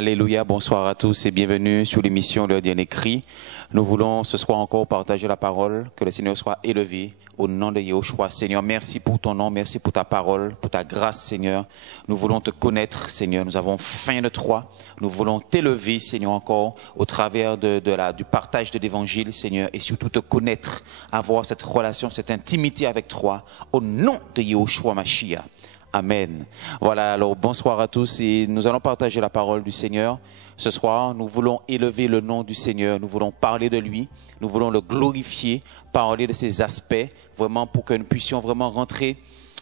Alléluia, bonsoir à tous et bienvenue sur l'émission L'heure d'un écrit. Nous voulons ce soir encore partager la parole, que le Seigneur soit élevé au nom de Yahushua. Seigneur, merci pour ton nom, merci pour ta parole, pour ta grâce, Seigneur. Nous voulons te connaître, Seigneur. Nous avons faim de toi. Nous voulons t'élever, Seigneur, encore au travers du partage de l'évangile, Seigneur, et surtout te connaître, avoir cette relation, cette intimité avec toi, au nom de Yahushua Mashiach. Amen. Voilà, alors bonsoir à tous et nous allons partager la parole du Seigneur. Ce soir, nous voulons élever le nom du Seigneur, nous voulons parler de lui, nous voulons le glorifier, parler de ses aspects, vraiment pour que nous puissions vraiment rentrer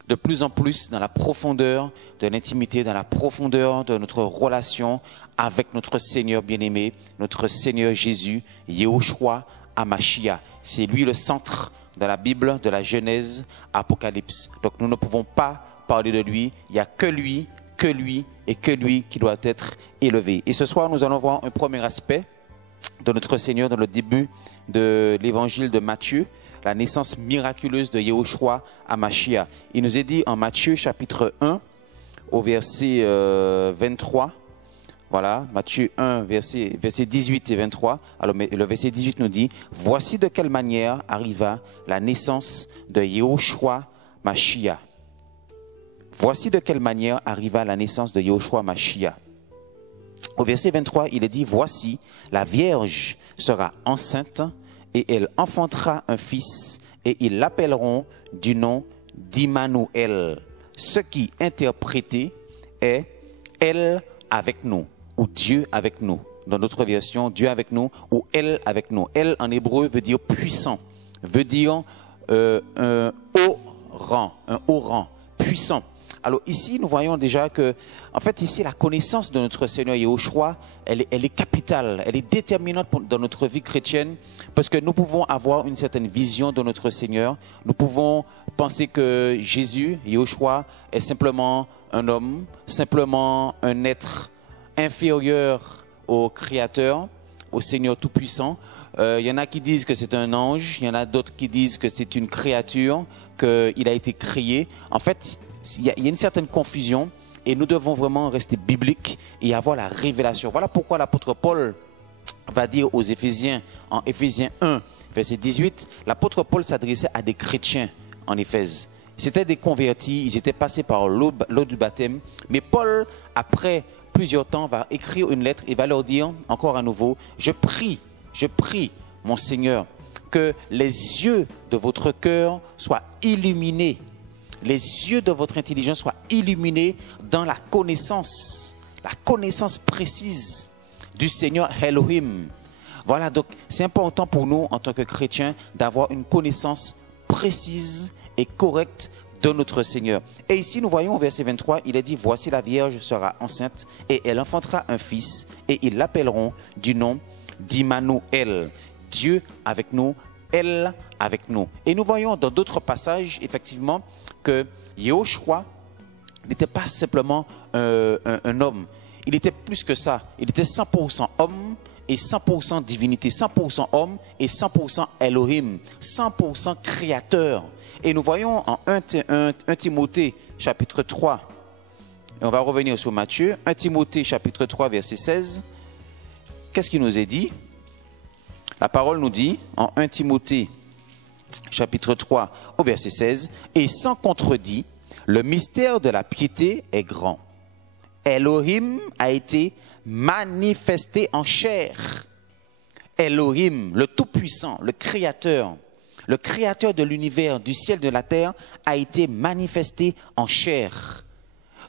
de plus en plus dans la profondeur de l'intimité, dans la profondeur de notre relation avec notre Seigneur bien-aimé, notre Seigneur Jésus, Yahushua HaMashiach. C'est lui le centre de la Bible, de la Genèse, Apocalypse. Donc nous ne pouvons pas parler de lui, il n'y a que lui et que lui qui doit être élevé. Et ce soir, nous allons voir un premier aspect de notre Seigneur dans le début de l'évangile de Matthieu, la naissance miraculeuse de Yahushua HaMashiach. Il nous est dit en Matthieu chapitre 1 au verset 23, voilà, Matthieu 1, verset 18 et 23. Alors, le verset 18 nous dit « Voici de quelle manière arriva la naissance de Yahushua HaMashiach. » Voici de quelle manière arriva la naissance de Yahushua HaMashiach. Au verset 23, il est dit « Voici, la Vierge sera enceinte et elle enfantera un fils et ils l'appelleront du nom d'Immanuel. » Ce qui interprété est « Elle avec nous » ou « Dieu avec nous ». Dans notre version, « Dieu avec nous » ou « Elle avec nous ». « Elle » en hébreu veut dire « puissant », veut dire un haut rang, puissant. Alors ici, nous voyons déjà que, en fait, ici, la connaissance de notre Seigneur Yahushua, elle est capitale, elle est déterminante dans notre vie chrétienne, parce que nous pouvons avoir une certaine vision de notre Seigneur. Nous pouvons penser que Jésus, Yahushua, est simplement un homme, simplement un être inférieur au Créateur, au Seigneur Tout-Puissant. Il y en a qui disent que c'est un ange, il y en a d'autres qui disent que c'est une créature, qu'il a été créé. En fait, il y a une certaine confusion et nous devons vraiment rester bibliques et avoir la révélation. Voilà pourquoi l'apôtre Paul va dire aux Éphésiens, en Éphésiens 1, verset 18, l'apôtre Paul s'adressait à des chrétiens en Éphèse. C'était des convertis, ils étaient passés par l'eau du baptême. Mais Paul, après plusieurs temps, va écrire une lettre et va leur dire, encore à nouveau, je prie, mon Seigneur, que les yeux de votre cœur soient illuminés, les yeux de votre intelligence soient illuminés dans la connaissance précise du Seigneur Elohim. Voilà, donc c'est important pour nous en tant que chrétiens d'avoir une connaissance précise et correcte de notre Seigneur. Et ici nous voyons au verset 23, il est dit « Voici la Vierge sera enceinte et elle enfantera un fils et ils l'appelleront du nom d'Immanuel. » Dieu avec nous, elle avec nous. Et nous voyons dans d'autres passages, effectivement, que Yahushua n'était pas simplement un homme. Il était plus que ça. Il était 100% homme et 100% divinité. 100% homme et 100% Elohim. 100% créateur. Et nous voyons en 1 Timothée, chapitre 3. Et on va revenir sur Matthieu. 1 Timothée, chapitre 3, verset 16. Qu'est-ce qui nous est dit? La parole nous dit, en 1 Timothée, chapitre 3, au verset 16, « Et sans contredit, le mystère de la piété est grand. Elohim a été manifesté en chair. » Elohim, le Tout-Puissant, le Créateur de l'univers, du ciel, de la terre, a été manifesté en chair.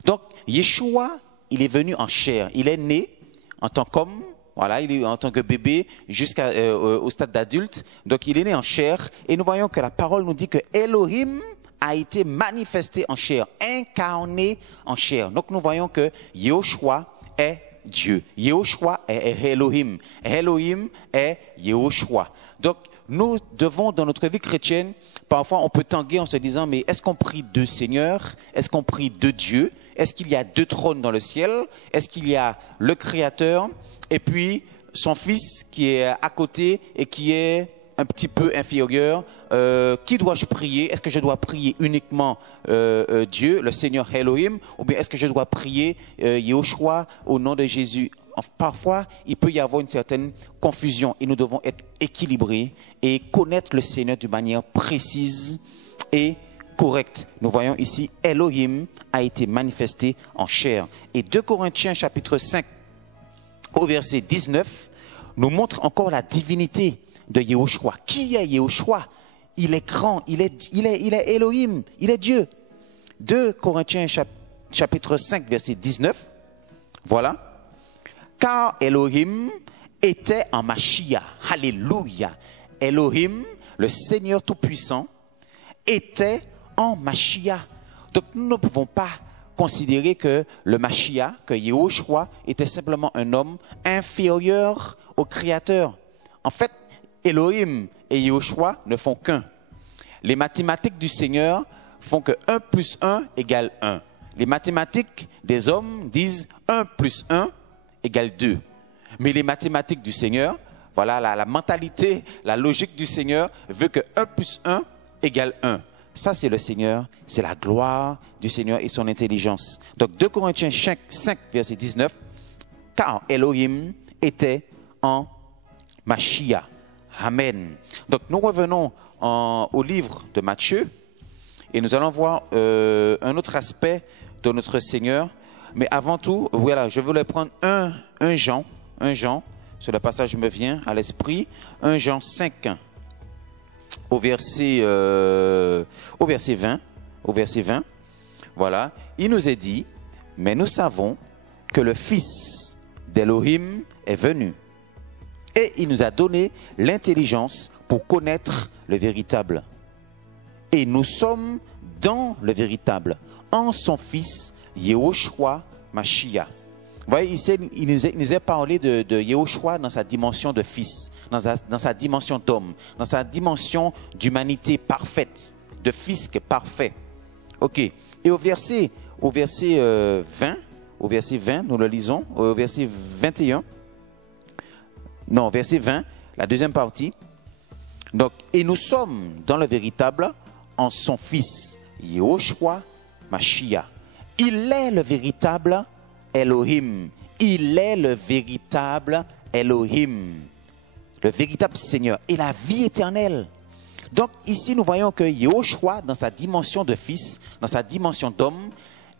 Donc, Yeshua, il est venu en chair. Il est né en tant qu'homme. Voilà, il est en tant que bébé jusqu'au stade d'adulte. Donc, il est né en chair. Et nous voyons que la parole nous dit que Elohim a été manifesté en chair, incarné en chair. Donc, nous voyons que Yahushua est Dieu. Yahushua est Elohim. Elohim est Yahushua. Donc, nous devons, dans notre vie chrétienne, parfois on peut tanguer en se disant, mais est-ce qu'on prie deux seigneurs? Est-ce qu'on prie deux dieux? Est-ce qu'il y a deux trônes dans le ciel? Est-ce qu'il y a le Créateur et puis son fils qui est à côté et qui est un petit peu inférieur? Qui dois-je prier? Est-ce que je dois prier uniquement Dieu, le Seigneur Elohim, ou bien est-ce que je dois prier Yahushua au nom de Jésus parfois, il peut y avoir une certaine confusion et nous devons être équilibrés et connaître le Seigneur d'une manière précise et correcte. Nous voyons ici, Elohim a été manifesté en chair. Et 2 Corinthiens chapitre 5 au verset 19 nous montre encore la divinité de Yehoshua. Qui est Yehoshua? Il est grand, il est Elohim, il est Dieu. 2 Corinthiens chapitre 5 verset 19, voilà. Car Elohim était en Mashiach. Alléluia. Elohim, le Seigneur Tout-Puissant, était en Mashiach. Donc nous ne pouvons pas considérer que le Mashiach, que Yehoshua, était simplement un homme inférieur au Créateur. En fait, Elohim et Yehoshua ne font qu'un. Les mathématiques du Seigneur font que 1 plus 1 égale 1. Les mathématiques des hommes disent 1 plus 1 égale 2. Mais les mathématiques du Seigneur, voilà, la mentalité, la logique du Seigneur veut que 1 plus 1 égale 1. Ça, c'est le Seigneur, c'est la gloire du Seigneur et son intelligence. Donc 2 Corinthiens 5, verset 19, car Elohim était en Mashiach. Amen. Donc nous revenons au livre de Matthieu et nous allons voir un autre aspect de notre Seigneur. Mais avant tout, voilà, je voulais prendre un Jean, ce passage me vient à l'esprit, 1 Jean 5, au verset 20, voilà, il nous est dit, mais nous savons que le Fils d'Elohim est venu. Et il nous a donné l'intelligence pour connaître le véritable. Et nous sommes dans le véritable, en son Fils, Yehoshua Mashiach. Vous voyez, ici, il nous a parlé de Yehoshua dans sa dimension de fils, dans sa dimension d'homme, dans sa dimension d'humanité parfaite, de fils parfait. Ok. Et au verset 20, nous le lisons, au verset 21, non, verset 20, la deuxième partie. Donc, et nous sommes dans le véritable en son Fils, Yehoshua Mashiach. Il est le véritable Elohim. Il est le véritable Elohim. Le véritable Seigneur et la vie éternelle. Donc, ici, nous voyons que Yehoshua, dans sa dimension de Fils, dans sa dimension d'homme,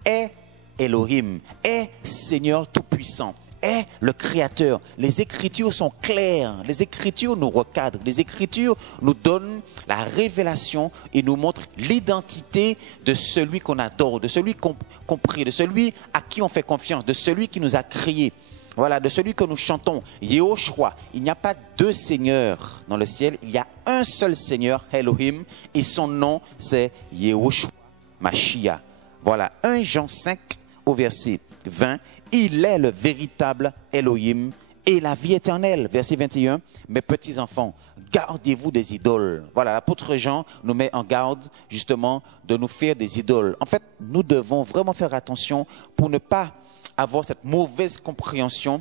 est Elohim, est Seigneur Tout-Puissant, est le Créateur. Les Écritures sont claires, les Écritures nous recadrent, les Écritures nous donnent la révélation et nous montrent l'identité de celui qu'on adore, de celui qu'on prie, de celui à qui on fait confiance, de celui qui nous a créés. Voilà, de celui que nous chantons, Yehoshua. Il n'y a pas deux seigneurs dans le ciel, il y a un seul Seigneur, Elohim, et son nom c'est Yehoshua Mashiach. Voilà, 1 Jean 5 au verset 20, il est le véritable Elohim et la vie éternelle. Verset 21, mes petits enfants, gardez-vous des idoles. Voilà, l'apôtre Jean nous met en garde justement de nous faire des idoles. En fait, nous devons vraiment faire attention pour ne pas avoir cette mauvaise compréhension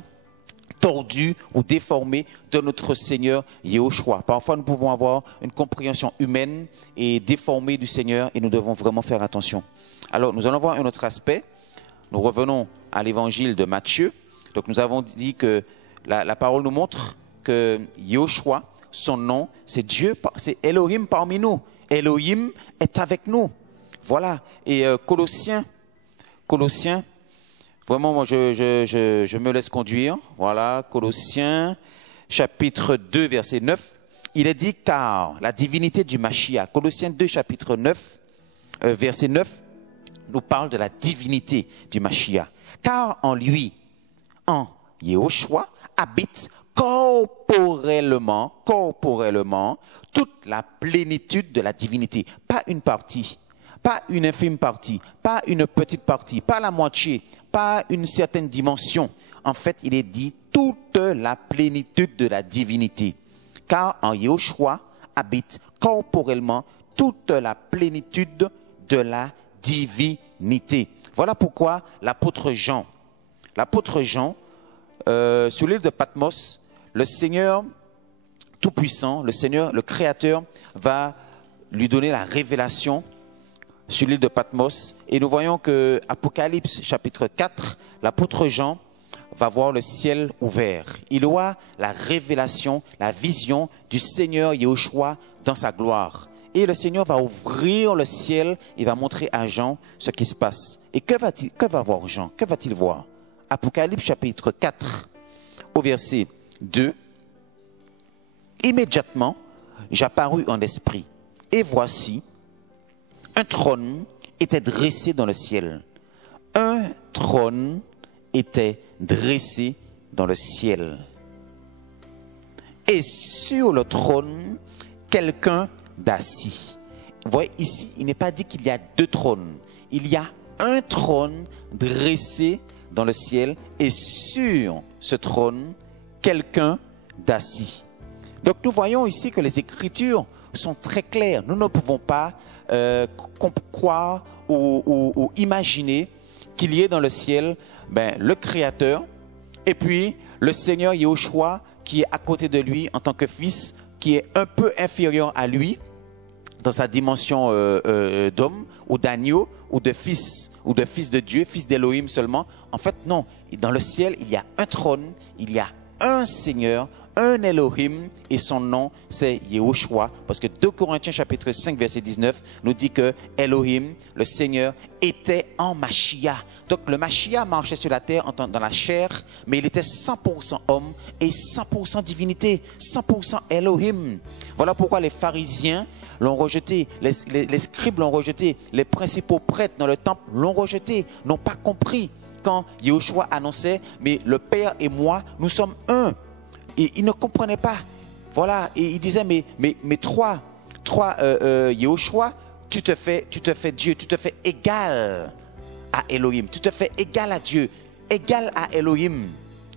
tordue ou déformée de notre Seigneur Yehoshua. Parfois, nous pouvons avoir une compréhension humaine et déformée du Seigneur et nous devons vraiment faire attention. Alors, nous allons voir un autre aspect. Nous revenons à l'évangile de Matthieu. Donc, nous avons dit que la parole nous montre que Yehoshua, son nom, c'est Dieu, c'est Elohim parmi nous. Elohim est avec nous. Voilà. Et Colossiens, vraiment, moi, je me laisse conduire. Voilà, Colossiens, chapitre 2, verset 9. Il est dit, car la divinité du Mashiach, Colossiens 2, chapitre 9, verset 9, nous parle de la divinité du Mashiach. Car en lui, en Yehoshua, habite corporellement, toute la plénitude de la divinité. Pas une partie, pas une infime partie, pas une petite partie, pas la moitié, pas une certaine dimension. En fait, il est dit toute la plénitude de la divinité. Car en Yehoshua habite corporellement toute la plénitude de la divinité. Voilà pourquoi l'apôtre Jean, sur l'île de Patmos, le Seigneur Tout-Puissant, le Seigneur, le Créateur, va lui donner la révélation sur l'île de Patmos. Et nous voyons que Apocalypse chapitre 4, l'apôtre Jean va voir le ciel ouvert. Il aura la révélation, la vision du Seigneur Yahushua dans sa gloire. Et le Seigneur va ouvrir le ciel, il va montrer à Jean ce qui se passe. Et que va voir Jean? Que va-t-il voir? Apocalypse chapitre 4, au verset 2. Immédiatement, j'apparus en esprit, et voici, un trône était dressé dans le ciel. Un trône était dressé dans le ciel. Et sur le trône, quelqu'un d'assis. Vous voyez, ici, il n'est pas dit qu'il y a deux trônes. Il y a un trône dressé dans le ciel et sur ce trône, quelqu'un d'assis. Donc nous voyons ici que les Écritures sont très claires. Nous ne pouvons pas croire ou imaginer qu'il y ait dans le ciel le Créateur et puis le Seigneur Yahushua qui est à côté de lui en tant que fils, qui est un peu inférieur à lui dans sa dimension d'homme ou d'agneau ou de fils de Dieu, fils d'Élohim seulement. En fait, non. Dans le ciel, il y a un trône, il y a un Seigneur, un Elohim, et son nom, c'est Yahushua. Parce que 2 Corinthiens chapitre 5, verset 19, nous dit que Elohim, le Seigneur, était en Mashiach. Donc le Mashiach marchait sur la terre dans la chair, mais il était 100% homme et 100% divinité, 100% Elohim. Voilà pourquoi les pharisiens l'ont rejeté, les scribes l'ont rejeté, les principaux prêtres dans le temple l'ont rejeté, n'ont pas compris quand Yahushua annonçait, mais le Père et moi, nous sommes un. Et ils ne comprenaient pas. Voilà, et ils disaient, mais trois Yahushua, tu te fais Dieu, tu te fais égal à Elohim, tu te fais égal à Dieu, égal à Elohim.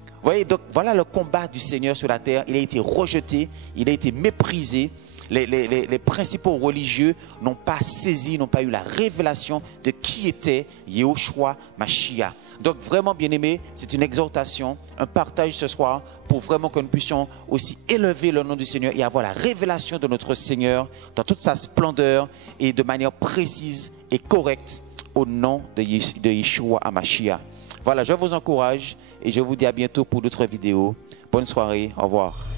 Vous voyez, donc voilà le combat du Seigneur sur la terre. Il a été rejeté, il a été méprisé. Les principaux religieux n'ont pas saisi, n'ont pas eu la révélation de qui était Yahushua Mashiach. Donc vraiment, bien-aimés, c'est une exhortation, un partage ce soir pour vraiment que nous puissions aussi élever le nom du Seigneur et avoir la révélation de notre Seigneur dans toute sa splendeur et de manière précise et correcte au nom de Yeshua HaMashiach. Voilà, je vous encourage et je vous dis à bientôt pour d'autres vidéos. Bonne soirée, au revoir.